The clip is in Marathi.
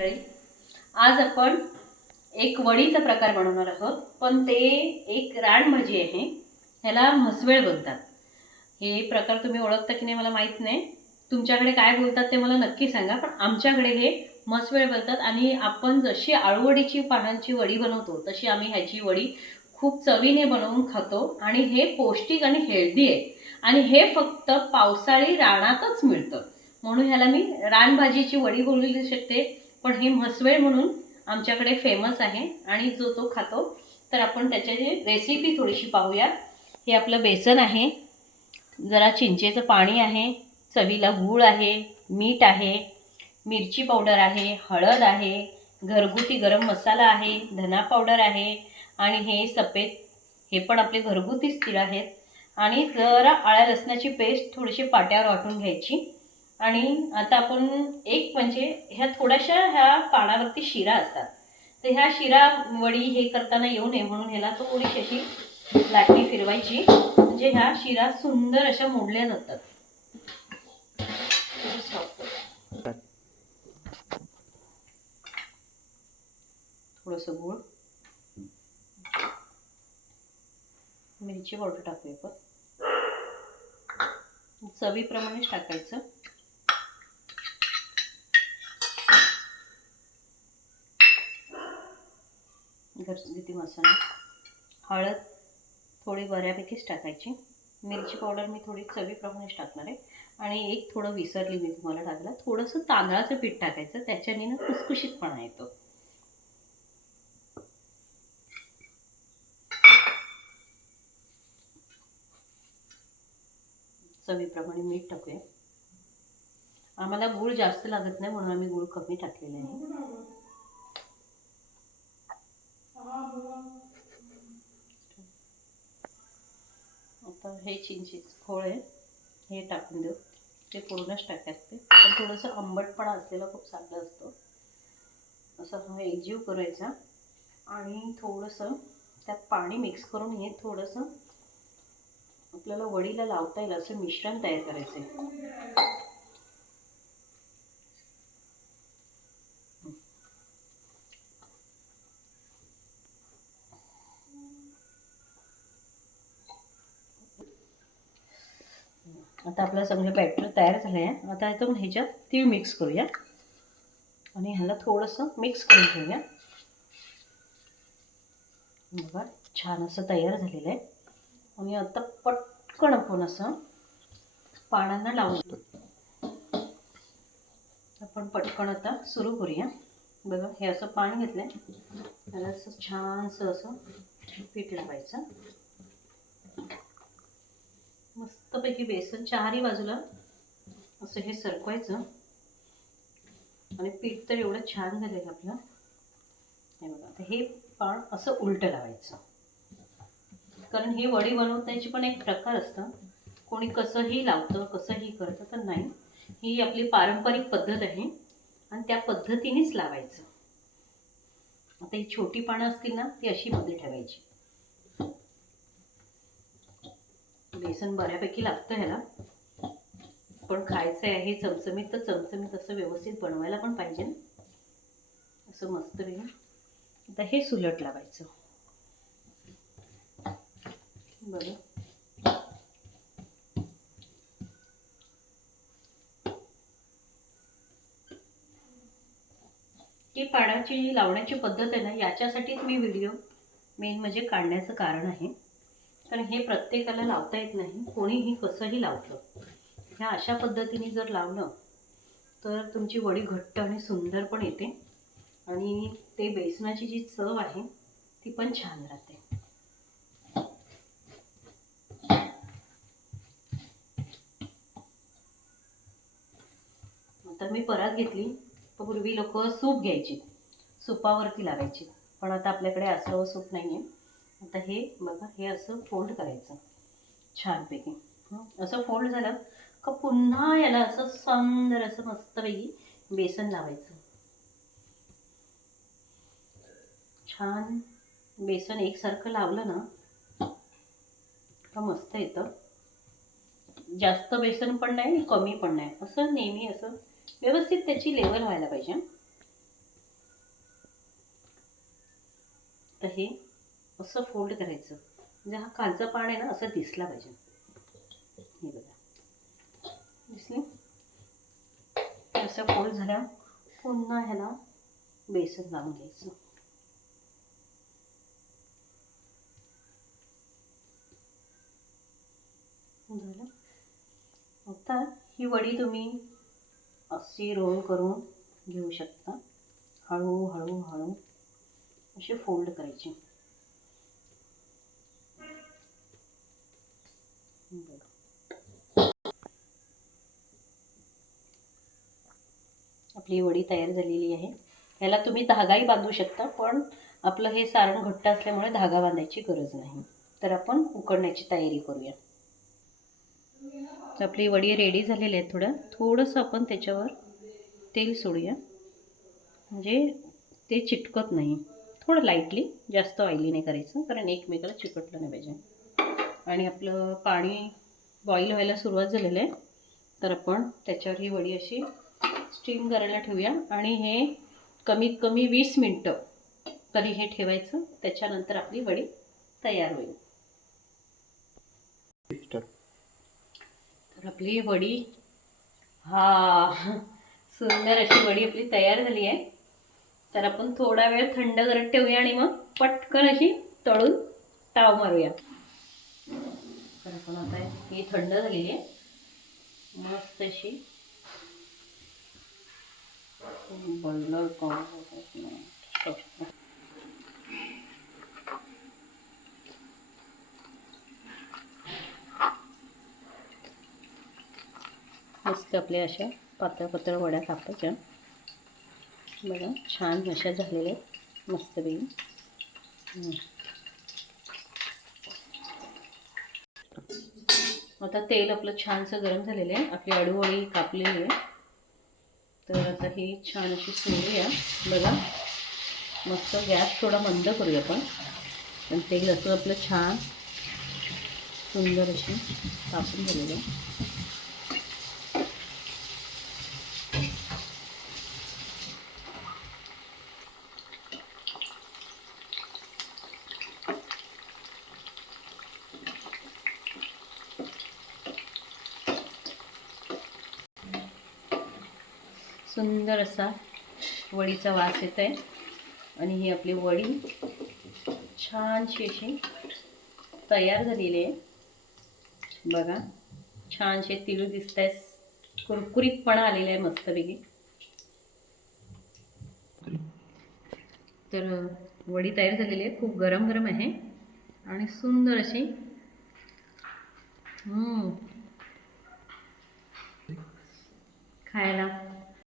मंडळी आज आपण एक वडीचा प्रकार बनवणार आहोत पण ते एक रानभाजी आहे ह्याला म्हसवेळ बोलतात. हे प्रकार तुम्ही ओळखता की नाही मला माहीत नाही. तुमच्याकडे काय बोलतात ते मला नक्की सांगा पण आमच्याकडे हे म्हसवेळ बोलतात आणि आपण जशी आळूवडीची पानांची वडी बनवतो तशी आम्ही ह्याची वडी खूप चवीने बनवून खातो आणि हे पौष्टिक आणि हेल्दी आहे. आणि हे फक्त पावसाळी रानातच मिळतं. म्हणून ह्याला मी रानभाजीची वडी बोलू शकते. पण हे म्हसवेळ म्हणून आमच्याकडे फेमस आहे आणि जो तो खातो तर आपण त्याच्याची रेसिपी थोडीशी पाहूया हे आपलं बेसन आहे. जरा चिंचेचं पाणी आहे. चवीला गूळ आहे. मीठ आहे. मिरची पावडर आहे. हळद आहे. घरगुती गरम मसाला आहे. धना पावडर आहे. आणि हे सफेद हे पण आपले घरगुतीच तीळ आहेत. आणि जरा आळ्या लसणाची पेस्ट थोडीशी पाट्यावर वाटून घ्यायची. आणि आता आपण एक म्हणजे ह्या थोड्याशा ह्या पानावरती शिरा असतात. तर ह्या शिरा वडी हे करताना येऊ नये म्हणून ह्याला थोडीशी अशी लाटणी फिरवायची. म्हणजे ह्या शिरा सुंदर अशा मोडल्या जातात. थोडंसं गूळ. मिरची पावडर टाकूया पण चवीप्रमाणेच टाकायचं. घरगुती मसाला हळद थोडी बऱ्यापैकीच टाकायची. मिरची पावडर मी थोडी चवीप्रमाणेच टाकणार आहे. आणि एक थोडं विसरली मी तुम्हाला टाकलं थोडंसं तांदळाचं पीठ टाकायचं. त्याच्याने ना खुसखुशीतपणा येतो. चवीप्रमाणे मीठ टाकूया. आम्हाला गूळ जास्त लागत नाही म्हणून आम्ही गूळ कमी टाकलेला आहे आता हे चिंचेच खोळ आहे हे टाकून देऊ. ते पूर्णच टाकायचं पण थोडंसं आंबटपणा असलेला खूप चांगला असतो. असं हा एकजीव करायचा. आणि थोडंसं त्यात पाणी मिक्स करून हे थोडंसं आपल्याला वडीला लावता येईल असं मिश्रण तयार करायचं आहे आता आपलं सगळं बॅटर तयार झालं आहे आता इथं ह्याच्यात तीळ मिक्स करूया. आणि ह्याला थोडंसं मिक्स करून घेऊया. बघा छान असं तयार झालेलं आहे. आणि आता पटकन आपण असं पानांना लावून आपण पटकन आता सुरू करूया. बघा हे असं पाणी घेतलं आहे त्याला असं छानसं असं पीठ लावायचं. मस्तपैकी बेसन चारही बाजूला असं हे सरकवायचं. आणि पीठ तर एवढं छान झालेलं आपलं. हे बघा आता हे पान असं उलटं लावायचं. कारण ही वडी बनवण्याची पण एक प्रकार असतं. कोणी कसंही लावतं कसंही करतं तर नाही. ही आपली पारंपरिक पद्धत आहे आणि त्या पद्धतीनेच लावायचं. आता ही छोटी पानं असतील ना ती अशी मध्ये ठेवायची. बेसन बऱ्यापैकी लागतं ह्याला. पण खायचं आहे चमचमीत तर चमचमीत असं व्यवस्थित बनवायला पण पाहिजे. असं मस्त वेगळं आता हे सुलट लावायचं. बघा. ही पाण्याची लावण्याची पद्धत आहे ना याच्यासाठीच मी व्हिडिओ मेन म्हणजे काढण्याचं कारण आहे. कारण हे प्रत्येकाला लावता येत नाही. कोणीही कसंही लावतं. ह्या अशा पद्धतीने जर लावलं तर तुमची वडी घट्ट आणि सुंदर पण येते. आणि ते बेसनाची जी चव आहे ती पण छान राहते. आता मी परत घेतली तर पूर्वी लोक सूप घ्यायची. सुपावरती लावायची. पण आता आपल्याकडे असं सूप नाही आहे आता हे बघा हे असं फोल्ड करायचं. छानपैकी. असं फोल्ड झालं का पुन्हा याला असं सुंदर असं मस्तपैकी बेसन लावायचं. छान बेसन एकसारखं लावलं ना का मस्त येतं. जास्त बेसन पण नाही आणि कमी पण नाही. असं नेहमी असं व्यवस्थित त्याची लेवल व्हायला पाहिजे. तर हे असं फोल्ड करायचं. म्हणजे हा खालचं पान आहे ना असं दिसला पाहिजे. हे बघा. दिसली? असं फोल्ड झाल्या पुन्हा ह्याला बेसन लावून घ्यायचं. झालं? आता ही वडी तुम्ही अशी रोल करून घेऊ शकता. हळूहळू हळू हळू असे फोल्ड करायचे. आपली वडी तयार झालेली आहे. ह्याला तुम्ही धागाही बांधू शकता पण आपलं हे सारण घट्ट असल्यामुळे धागा बांधायची गरज नाही. तर आपण उकडण्याची तयारी करूया. तर आपली वडी रेडी झालेली आहे थोडं थोडंसं आपण त्याच्यावर तेल सोडूया. म्हणजे ते चिटकत नाही. थोडं लाईटली जास्त ऑइली नाही करायचं कारण एकमेकाला चिकटलं नाही पाहिजे. आणि आपलं पाणी बॉईल व्हायला सुरुवात झालेलं आहे. तर आपण त्याच्यावर ही वडी अशी स्टीम करायला ठेवूया. आणि हे कमीत कमी वीस मिनटं तरी हे ठेवायचं. त्याच्यानंतर आपली वडी तयार होईल. तर आपली वडी हा सुंदर अशी वडी आपली तयार झाली आहे. तर आपण थोडा वेळ थंड करत ठेवूया आणि मग पटकन अशी तळून ताव मारूया. तर आपण आता ही थंड झालेली आहे. मस्त अशी बंद मस्त आपल्या अशा पातळ पातळ वड्या कापायच्या. बघा छान अशा झालेल्या आहेत. मस्तपैकी हम्म. आता तेल आपलं छानसं गरम झालेलं आहे. आपली अडूवळी कापलेली आहे. तर आता ही छान अशी सोडूया बघा मस्त गॅस थोडा मंद करूया आपण. पण तेल असं आपलं छान सुंदर अशी कापून झालेलं आहे. सुंदर असा वडीचा वास येत आहे आणि ही आपली वडी छानशी अशी तयार झालेली आहे. बघा छानशे तिळू दिसत आहे कुरकुरीतपणा आलेला आहे मस्तपैकी. तर वडी तयार झालेली आहे. खूप गरम गरम आहे. आणि सुंदर अशी हम्म. खायला.